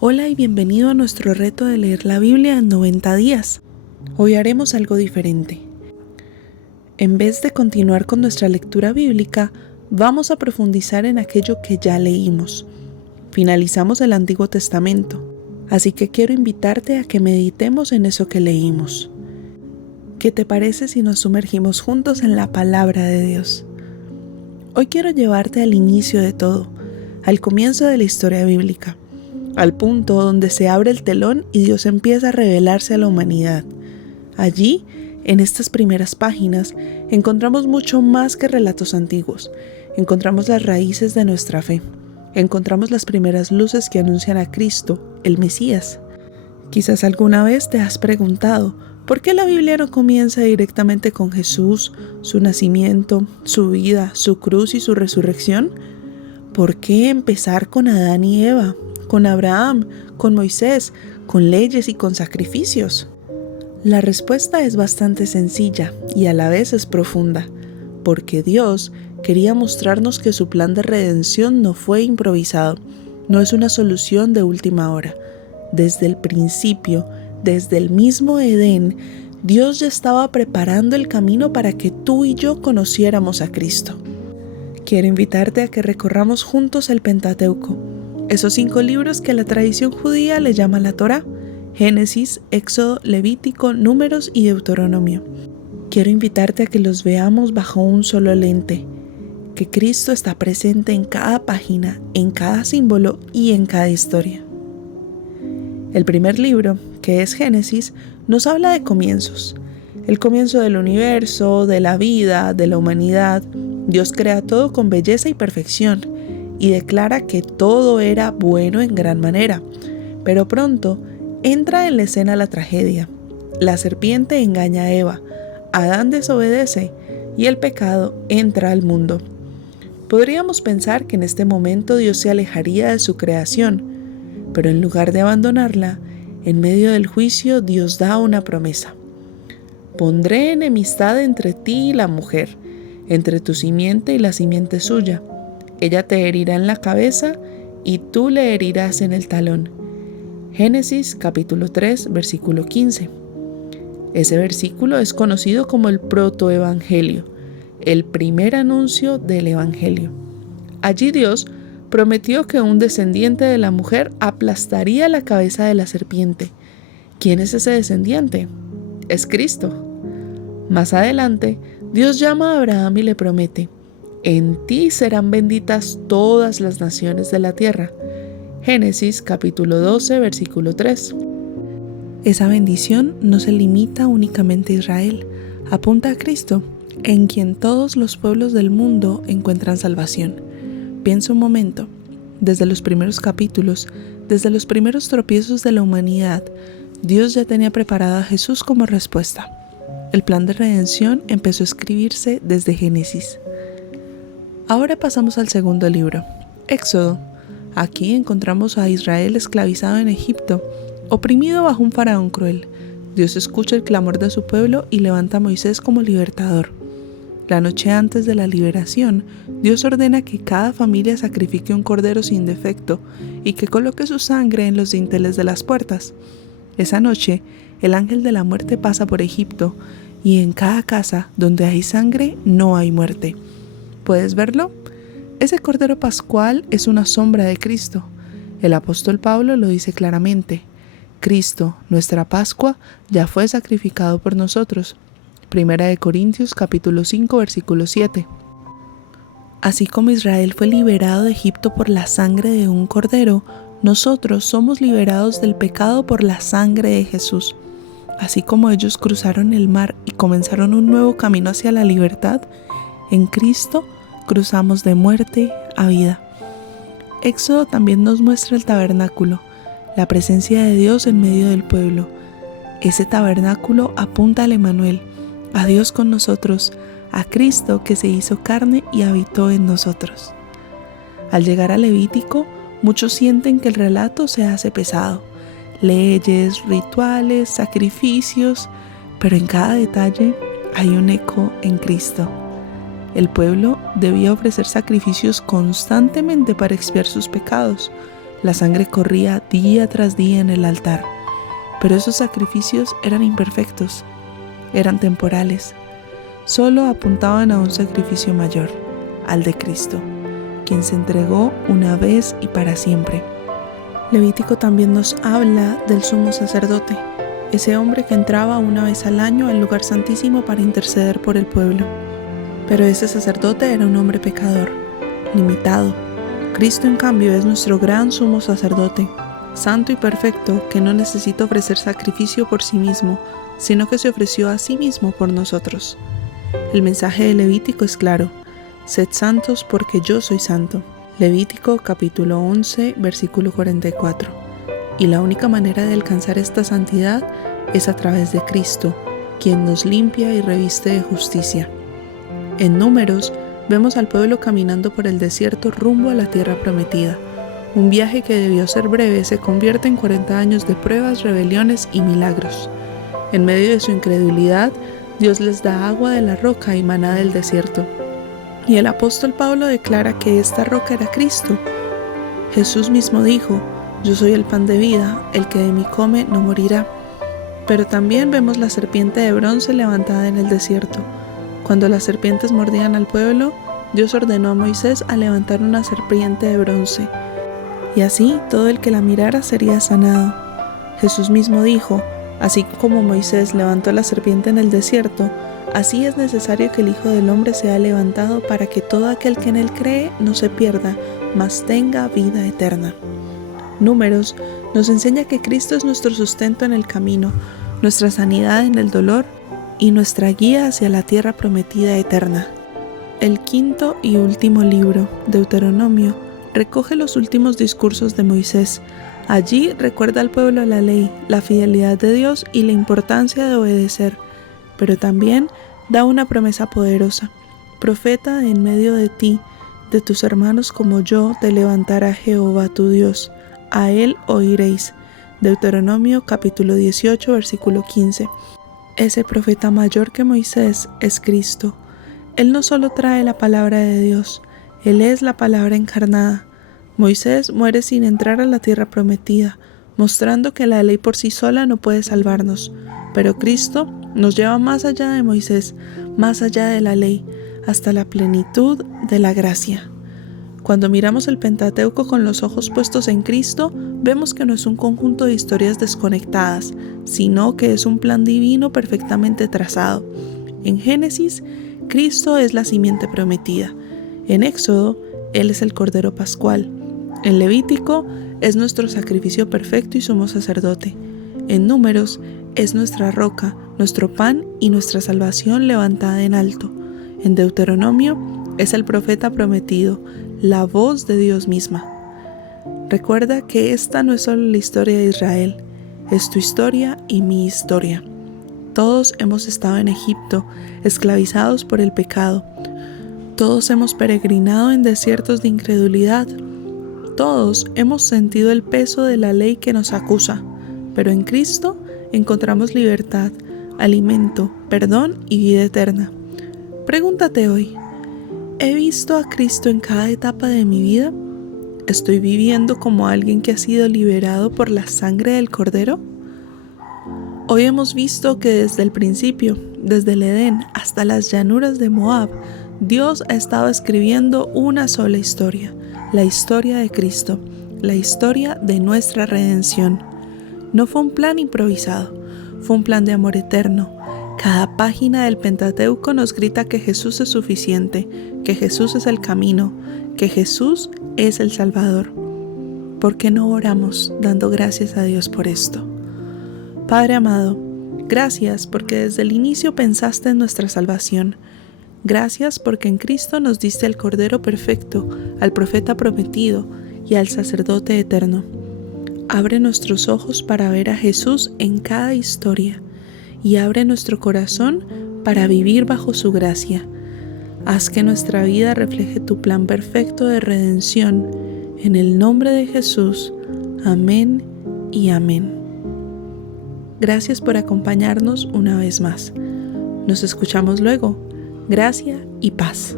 Hola y bienvenido a nuestro reto de leer la Biblia en 90 días. Hoy haremos algo diferente. En vez de continuar con nuestra lectura bíblica, vamos a profundizar en aquello que ya leímos. Finalizamos el Antiguo Testamento, así que quiero invitarte a que meditemos en eso que leímos. ¿Qué te parece si nos sumergimos juntos en la palabra de Dios? Hoy quiero llevarte al inicio de todo, al comienzo de la historia bíblica, al punto donde se abre el telón y Dios empieza a revelarse a la humanidad. Allí, en estas primeras páginas, encontramos mucho más que relatos antiguos. Encontramos las raíces de nuestra fe. Encontramos las primeras luces que anuncian a Cristo, el Mesías. Quizás alguna vez te has preguntado, ¿por qué la Biblia no comienza directamente con Jesús, su nacimiento, su vida, su cruz y su resurrección? ¿Por qué empezar con Adán y Eva, con Abraham, con Moisés, con leyes y con sacrificios? La respuesta es bastante sencilla y a la vez es profunda, porque Dios quería mostrarnos que su plan de redención no fue improvisado, no es una solución de última hora. Desde el principio, desde el mismo Edén, Dios ya estaba preparando el camino para que tú y yo conociéramos a Cristo. Quiero invitarte a que recorramos juntos el Pentateuco, esos 5 libros que la tradición judía le llama la Torá: Génesis, Éxodo, Levítico, Números y Deuteronomio. Quiero invitarte a que los veamos bajo un solo lente, que Cristo está presente en cada página, en cada símbolo y en cada historia. El primer libro, que es Génesis, nos habla de comienzos. El comienzo del universo, de la vida, de la humanidad. Dios crea todo con belleza y perfección y declara que todo era bueno en gran manera. Pero pronto entra en la escena la tragedia. La serpiente engaña a Eva, Adán desobedece y el pecado entra al mundo. Podríamos pensar que en este momento Dios se alejaría de su creación, pero en lugar de abandonarla, en medio del juicio Dios da una promesa. Pondré enemistad entre ti y la mujer, entre tu simiente y la simiente suya. Ella te herirá en la cabeza y tú le herirás en el talón. Génesis capítulo 3, versículo 15. Ese versículo es conocido como el protoevangelio, el primer anuncio del evangelio. Allí Dios prometió que un descendiente de la mujer aplastaría la cabeza de la serpiente. ¿Quién es ese descendiente? Es Cristo. Más adelante, Dios llama a Abraham y le promete: en ti serán benditas todas las naciones de la tierra. Génesis capítulo 12, versículo 3. Esa bendición no se limita únicamente a Israel, apunta a Cristo, en quien todos los pueblos del mundo encuentran salvación. Piensa un momento, desde los primeros capítulos, desde los primeros tropiezos de la humanidad, Dios ya tenía preparado a Jesús como respuesta. El plan de redención empezó a escribirse desde Génesis. Ahora pasamos al segundo libro, Éxodo. Aquí encontramos a Israel esclavizado en Egipto, oprimido bajo un faraón cruel. Dios escucha el clamor de su pueblo y levanta a Moisés como libertador. La noche antes de la liberación, Dios ordena que cada familia sacrifique un cordero sin defecto y que coloque su sangre en los dinteles de las puertas. Esa noche, el ángel de la muerte pasa por Egipto y en cada casa donde hay sangre no hay muerte. ¿Puedes verlo? Ese cordero pascual es una sombra de Cristo. El apóstol Pablo lo dice claramente: Cristo, nuestra Pascua, ya fue sacrificado por nosotros. Primera de Corintios capítulo 5, versículo 7. Así como Israel fue liberado de Egipto por la sangre de un cordero, nosotros somos liberados del pecado por la sangre de Jesús. Así como ellos cruzaron el mar y comenzaron un nuevo camino hacia la libertad, en Cristo cruzamos de muerte a vida. Éxodo también nos muestra el tabernáculo, la presencia de Dios en medio del pueblo. Ese tabernáculo apunta al Emanuel, a Dios con nosotros, a Cristo que se hizo carne y habitó en nosotros. Al llegar a Levítico, muchos sienten que el relato se hace pesado. Leyes, rituales, sacrificios, pero en cada detalle hay un eco en Cristo. El pueblo debía ofrecer sacrificios constantemente para expiar sus pecados, La sangre corría día tras día en el altar, pero esos sacrificios eran imperfectos, eran temporales. Solo apuntaban a un sacrificio mayor, al de Cristo, quien se entregó una vez y para siempre. Levítico también nos habla del sumo sacerdote, ese hombre que entraba una vez al año al lugar santísimo para interceder por el pueblo. Pero ese sacerdote era un hombre pecador, limitado. Cristo, en cambio, es nuestro gran sumo sacerdote, santo y perfecto, que no necesita ofrecer sacrificio por sí mismo, sino que se ofreció a sí mismo por nosotros. El mensaje de Levítico es claro: sed santos porque yo soy santo. Levítico capítulo 11, versículo 44. Y la única manera de alcanzar esta santidad es a través de Cristo, quien nos limpia y reviste de justicia. En Números vemos al pueblo caminando por el desierto rumbo a la tierra prometida. Un viaje que debió ser breve se convierte en 40 años de pruebas, rebeliones y milagros. En medio de su incredulidad, Dios les da agua de la roca y maná del desierto. Y el apóstol Pablo declara que esta roca era Cristo. Jesús mismo dijo: yo soy el pan de vida, el que de mí come no morirá. Pero también vemos la serpiente de bronce levantada en el desierto. Cuando las serpientes mordían al pueblo, Dios ordenó a Moisés a levantar una serpiente de bronce, y así todo el que la mirara sería sanado. Jesús mismo dijo: así como Moisés levantó la serpiente en el desierto, así es necesario que el Hijo del Hombre sea levantado para que todo aquel que en él cree no se pierda, mas tenga vida eterna. Números nos enseña que Cristo es nuestro sustento en el camino, nuestra sanidad en el dolor y nuestra guía hacia la tierra prometida eterna. El quinto y último libro, Deuteronomio, recoge los últimos discursos de Moisés. Allí recuerda al pueblo la ley, la fidelidad de Dios y la importancia de obedecer, pero también da una promesa poderosa: profeta en medio de ti, de tus hermanos como yo, te levantará Jehová tu Dios, a él oiréis. Deuteronomio capítulo 18, versículo 15. Ese profeta mayor que Moisés es Cristo. Él no solo trae la palabra de Dios, Él es la palabra encarnada. Moisés muere sin entrar a la tierra prometida, mostrando que la ley por sí sola no puede salvarnos, pero Cristo nos lleva más allá de Moisés, más allá de la ley, hasta la plenitud de la gracia. Cuando miramos el Pentateuco con los ojos puestos en Cristo, vemos que no es un conjunto de historias desconectadas, sino que es un plan divino perfectamente trazado. En Génesis, Cristo es la simiente prometida. En Éxodo, Él es el Cordero Pascual. En Levítico, es nuestro sacrificio perfecto y sumo sacerdote. En Números, es nuestra roca, nuestro pan y nuestra salvación levantada en alto. En Deuteronomio, es el profeta prometido, la voz de Dios misma. Recuerda que esta no es solo la historia de Israel, es tu historia y mi historia. Todos hemos estado en Egipto, esclavizados por el pecado. Todos hemos peregrinado en desiertos de incredulidad. Todos hemos sentido el peso de la ley que nos acusa, pero en Cristo encontramos libertad, alimento, perdón y vida eterna. Pregúntate hoy: ¿he visto a Cristo en cada etapa de mi vida? ¿Estoy viviendo como alguien que ha sido liberado por la sangre del Cordero? Hoy hemos visto que desde el principio, desde el Edén hasta las llanuras de Moab, Dios ha estado escribiendo una sola historia, la historia de Cristo, la historia de nuestra redención. No fue un plan improvisado, fue un plan de amor eterno. Cada página del Pentateuco nos grita que Jesús es suficiente, que Jesús es el camino, que Jesús es el Salvador. ¿Por qué no oramos dando gracias a Dios por esto? Padre amado, gracias porque desde el inicio pensaste en nuestra salvación. Gracias porque en Cristo nos diste al Cordero perfecto, al profeta prometido y al sacerdote eterno. Abre nuestros ojos para ver a Jesús en cada historia y abre nuestro corazón para vivir bajo su gracia. Haz que nuestra vida refleje tu plan perfecto de redención. En el nombre de Jesús. Amén y amén. Gracias por acompañarnos una vez más. Nos escuchamos luego. Gracia y paz.